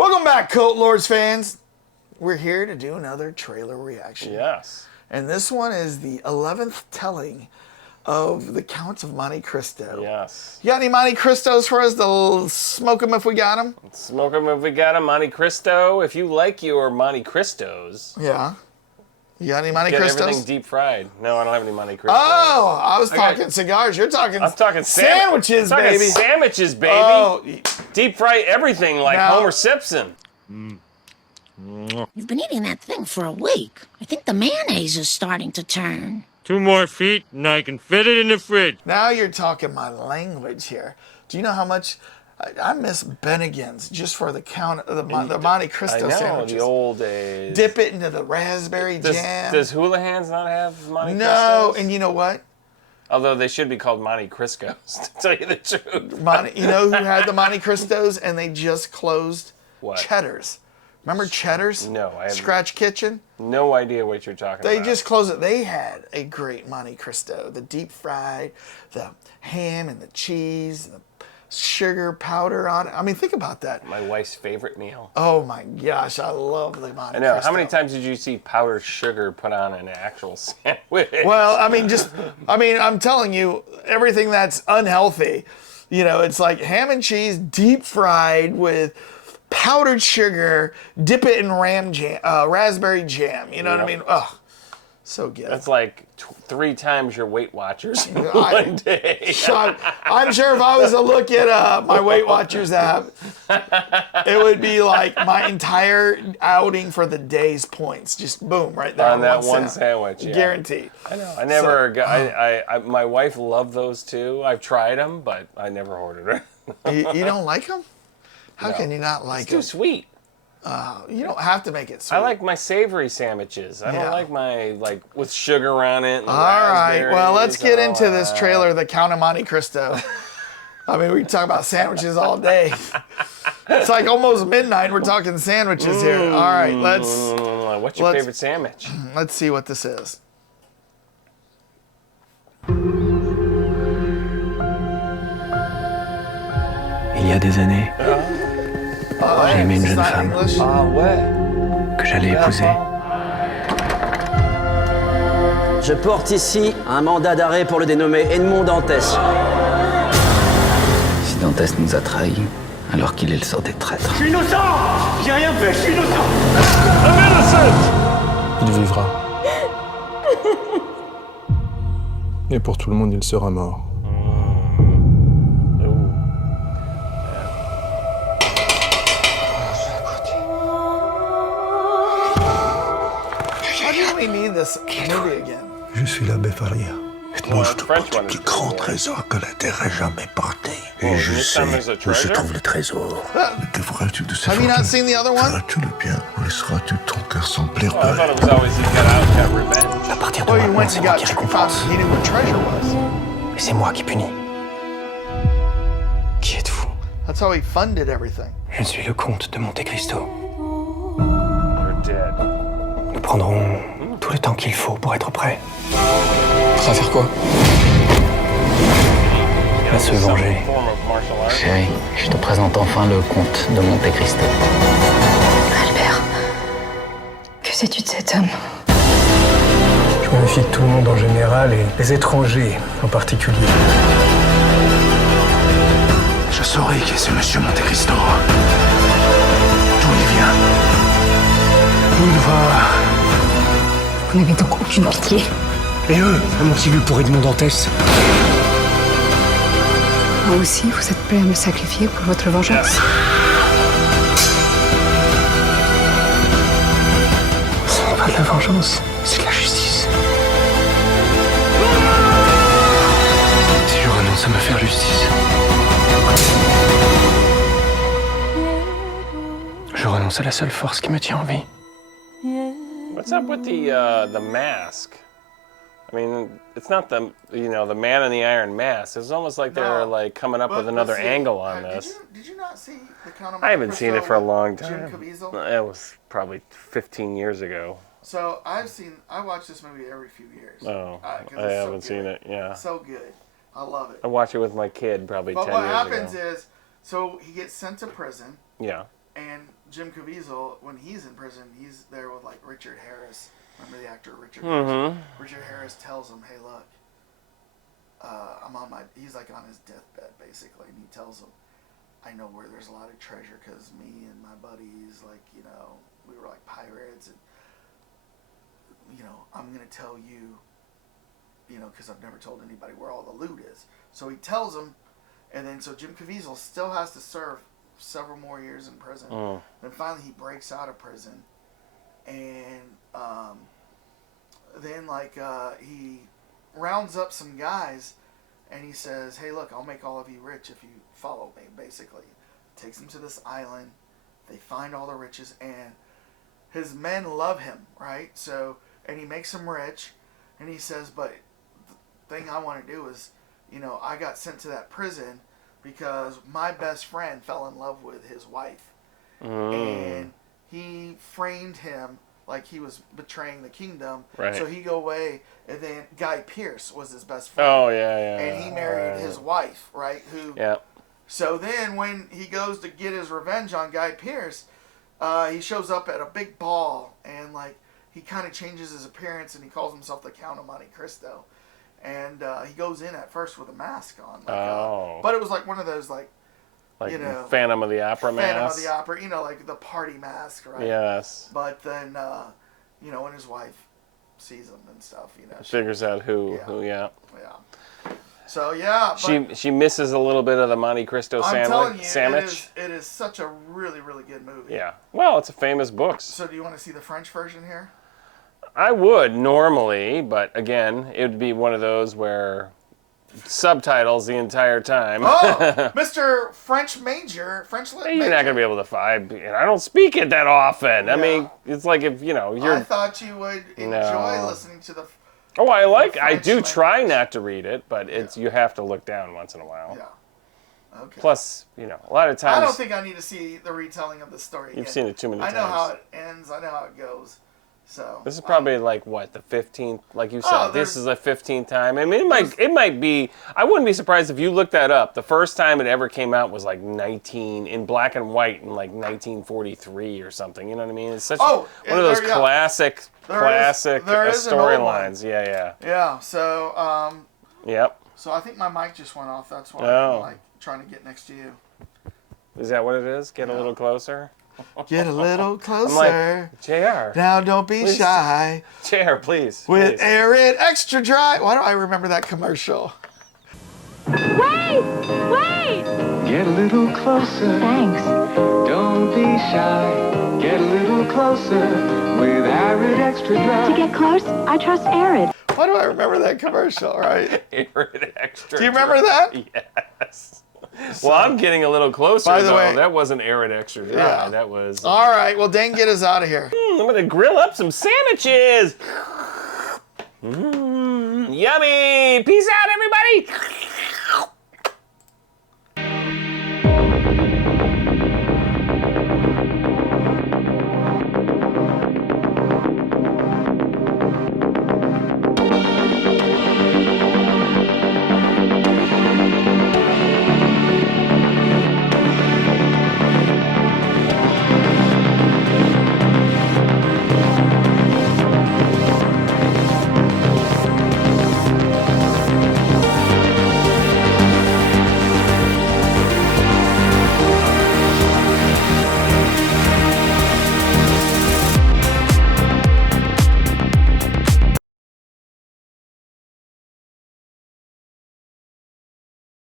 Welcome back, Cult Lords fans. We're here to do another trailer reaction. Yes. And this one is the 11th telling of The Count of Monte Cristo. Yes. You got any Monte Cristos for us to smoke them if we got them? Smoke them if we got them. Monte Cristo. If you like your Monte Cristos. Yeah. You got any Monte Get Cristos? everything deep fried. No, I don't have any Monte Cristos. Oh, I was talking cigars. You're talking I'm talking sandwiches, I'm talking baby. Sandwiches, baby. Oh. Deep fry everything like Now- Homer Simpson. You've been eating that thing for a week. I think the mayonnaise is starting to turn. 2 more feet, and I can fit it in the fridge. Now you're talking my language here. Do you know how much I miss Bennigan's just for the count of the Monte Cristo I know, sandwiches? the old days. Dip it into the raspberry jam. Does Houlihan's not have Monte Cristos? No, and you know what? Although they should be called Monte Criscos, to tell you the truth. You know who had the Monte Cristos and they just closed? What? Cheddar's. Remember Cheddar's? No, I have Scratch Kitchen? no idea what you're talking They about. just closed it. They had a great Monte Cristo. The deep fried, the ham and the cheese, the sugar powder on it. I mean, think about that. My wife's favorite meal. Oh my gosh, I love the Monte I know. Cristo. How many times did you see powdered sugar put on an actual sandwich? Well, I'm telling you, everything that's unhealthy, it's like ham and cheese, deep fried with powdered sugar, dip it in raspberry jam. You know what I mean? Oh, so good. That's like 3 times your Weight Watchers in one day. I'm sure if I was to look at my Weight Watchers app, it would be like my entire outing for the day's points. Just boom, right there On that one sandwich. Yeah. Guaranteed. I know. I never got. My wife loved those too. I've tried them, but I never ordered her. You don't like them? How can you not like It's them? too sweet. You don't have to make it sweet. I like my savory sandwiches. I don't like my with sugar on it. And all right. Well, let's get into this that. trailer, The Count of Monte Cristo. I mean, we can talk about sandwiches all day. It's like almost midnight. We're talking sandwiches here. All right, What's your favorite sandwich? Let's see what this is. Il y a des années, j'ai aimé une jeune femme Ah ouais. que j'allais épouser. Je porte ici un mandat d'arrêt pour le dénommé Edmond Dantès. Si Dantès nous a trahis, alors qu'il est le sort des traîtres. Je suis innocent! J'ai rien fait, je suis innocent! Il vivra. Et pour tout le monde, il sera mort. Why do we need this movie again? Je suis l'abbé Faria. Well, Moi, je the te French porte one le is plus grand good. trésor que la Terre ait jamais porté. Oh, Et je this sais time there's a où se treasure? trouve le trésor. Mais que feras-tu de cette Have you not fortune? seen the other one? Feras-tu le bien ou laisseras-tu ton cœur s'emplir I de thought it was always he got revenge. À partir de Oh, you maintenant, went c'est and moi got qui found. récompense. He knew what treasure was. Et c'est moi qui punis. Qui êtes-vous? That's how he funded everything. Je suis le comte de Monte Cristo. You're dead. Nous prendrons tout le temps qu'il faut pour être prêts. Prêt à faire quoi? À se venger. Form of martial arts. Chérie, je te présente enfin le comte de Monte Cristo. Albert, que sais-tu de cet homme? Je me méfie de tout le monde en général et des étrangers en particulier. Je saurai qui est ce monsieur Monte Cristo. D'où il vient. Où il va. Vous n'avez donc aucune pitié. Et eux, m'ont-ils vu pour Edmond Dantès? Moi aussi, vous êtes prêt à me sacrifier pour votre vengeance? Ce n'est pas de la vengeance, c'est de la justice. Si je renonce à me faire justice, je renonce à la seule force qui me tient en vie. What's up with the mask? I mean, it's not the man in the iron mask. It's almost like they're like coming up with another angle on this. Did you not see The Count of Monte Cristo? I haven't seen it for a long Jim time. Caviezel? It was probably 15 years ago. So I watch this movie every few years. Oh, 'cause I it's haven't seen it. Yeah, So good. I love it. I watched it with my kid probably But 10 what years happens ago. is, so he gets sent to prison, Yeah. and Jim Caviezel, when he's in prison, he's there with like Richard Harris. Remember the actor Richard Harris? Richard Harris tells him, "Hey, look, I'm on my." He's like on his deathbed basically, and he tells him, "I know where there's a lot of treasure because me and my buddies, like we were like pirates, and I'm gonna tell you, because I've never told anybody where all the loot is." So he tells him, and then so Jim Caviezel still has to serve several more years in prison. Then finally he breaks out of prison, and then he rounds up some guys, and he says, "Hey, look, I'll make all of you rich if you follow me." Basically, takes them to this island. They find all the riches, and his men love him, right? So, and he makes them rich, and he says, "But the thing I want to do is, I got sent to that prison because my best friend fell in love with his wife, and he framed him like he was betraying the kingdom. Right. So he go away, and then Guy Pearce was his best friend. Oh yeah. And he married his wife, right? So then when he goes to get his revenge on Guy Pearce, he shows up at a big ball, and he kind of changes his appearance, and he calls himself the Count of Monte Cristo. And he goes in at first with a mask on. But it was like one of those Phantom of the Opera mask. Phantom of the Opera, like the party mask, right? Yes. But then, when his wife sees him and stuff, figures out who. Yeah. So yeah, she misses a little bit of the Monte Cristo sandwich. It is such a really, really good movie. Yeah. Well, it's a famous book. So do you want to see the French version here? I would normally, but again, it would be one of those where subtitles the entire time. Oh, Mr. French Major, You're not gonna be able to find. I don't speak it that often. Yeah. I mean, it's like if you're. I thought you would enjoy listening to the. Oh, I do try not to read it, but you have to look down once in a while. Yeah. Okay. Plus, a lot of times. I don't think I need to see the retelling of the story. You've seen it too many times. I know how it ends. I know how it goes. So this is probably the 15th, like you said. This is the 15th time. I mean, it might be. I wouldn't be surprised if you looked that up. The first time it ever came out was in black and white in 1943 or something. You know what I mean? It's such one of those classic storylines. Yeah. Yeah. So. Yep. So I think my mic just went off. That's why I'm trying to get next to you. Is that what it is? Get a little closer. Get a little closer. I'm like, JR. Now don't be shy. JR, please. With Arid Extra Dry. Why do I remember that commercial? Wait! Get a little closer. Thanks. Don't be shy. Get a little closer with Arid Extra Dry. To get close, I trust Arid. Why do I remember that commercial, right? Arid Extra Dry. Do you remember that? Yes. Well, I'm getting a little closer. By the way, that wasn't Arid Extra Dry. Yeah. That was. All right. Well, Dane, get us out of here. I'm gonna grill up some sandwiches. Yummy! Peace out, everybody.